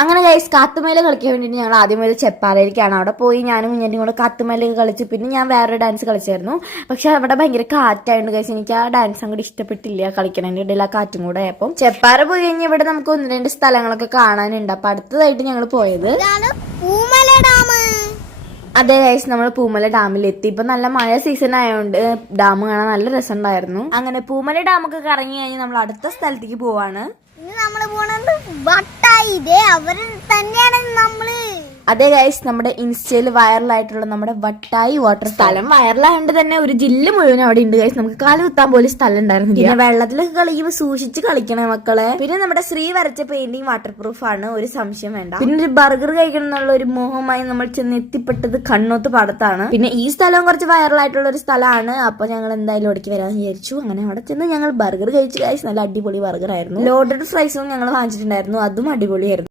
അങ്ങനെ ഗൈസ് കാത്തുമേല കളിക്കാൻ വേണ്ടിയിട്ട് ഞങ്ങൾ ആദ്യം പോയത് ചെപ്പാറയിലേക്കാണ്. അവിടെ പോയി ഞാനും കുഞ്ഞിൻ്റെയും കൂടെ കാത്തുമേലൊക്കെ കളിച്ചു. പിന്നെ ഞാൻ വേറൊരു ഡാൻസ് കളിച്ചായിരുന്നു. പക്ഷെ അവിടെ ഭയങ്കര കാറ്റായിരുന്നു ഗൈസ്. എനിക്ക് ആ ഡാൻസ് അങ്ങോട്ട് ഇഷ്ടപ്പെട്ടില്ല. കളിക്കണതിൻ്റെ ഇടയിൽ ആ കാറ്റും കൂടെ ആയപ്പോൾ ചെപ്പാറ പോയി കഴിഞ്ഞാൽ ഇവിടെ നമുക്ക് 1-2 സ്ഥലങ്ങളൊക്കെ കാണാനുണ്ട്. അപ്പൊ അടുത്തതായിട്ട് ഞങ്ങൾ പോയത് അതെ ഗൈസ്, നമ്മൾ പൂമല ഡാമിലെത്തി. ഇപ്പൊ നല്ല മഴ സീസൺ ആയതുകൊണ്ട് ഡാം കാണാൻ നല്ല രസമുണ്ടായിരുന്നു. അങ്ങനെ പൂമല ഡാമൊക്കെ കറങ്ങി കഴിഞ്ഞ് നമ്മൾ അടുത്ത സ്ഥലത്തേക്ക് പോവാണ്. നമ്മള് പോണത് വട്ടായി. അവര് തന്നെയാണ് നമ്മള്. അതെ ഗൈസ്, നമ്മുടെ ഇൻസ്റ്റയിൽ വൈറലായിട്ടുള്ള നമ്മുടെ വട്ടായി വാട്ടർ സ്ഥലം വൈറലായതുകൊണ്ട് തന്നെ ഒരു ജില്ല മുഴുവൻ അവിടെ ഉണ്ട് ഗൈസ്. നമുക്ക് കാല് കുത്താൻ പോലും സ്ഥലം ഉണ്ടായിരുന്നു. പിന്നെ വെള്ളത്തിലൊക്കെ കളിക്കുമ്പോൾ സൂക്ഷിച്ച് കളിക്കണേ മക്കളെ. പിന്നെ നമ്മുടെ ശ്രീ വരച്ച പെയിന്റിങ് വാട്ടർ പ്രൂഫ് ആണ്, ഒരു സംശയം വേണ്ട. പിന്നെ ഒരു ബർഗർ കഴിക്കണം എന്നുള്ള ഒരു മോഹമായി നമ്മൾ ചെന്ന് എത്തിപ്പെട്ടത് കണ്ണോത്ത് പാടത്താണ്. പിന്നെ ഈ സ്ഥലം കുറച്ച് വൈറലായിട്ടുള്ള ഒരു സ്ഥലമാണ്. അപ്പൊ ഞങ്ങൾ എന്തായാലും ഇവിടേക്ക് വരാമെന്ന് വിചാരിച്ചു. അങ്ങനെ അവിടെ ചെന്ന് ഞങ്ങൾ ബർഗർ കഴിച്ചു ഗൈസ്. നല്ല അടിപൊളി ബർഗർ ആയിരുന്നു. ലോഡഡ് ഫ്രൈസും ഞങ്ങൾ വാങ്ങിച്ചിട്ടുണ്ടായിരുന്നു, അതും അടിപൊളിയായിരുന്നു.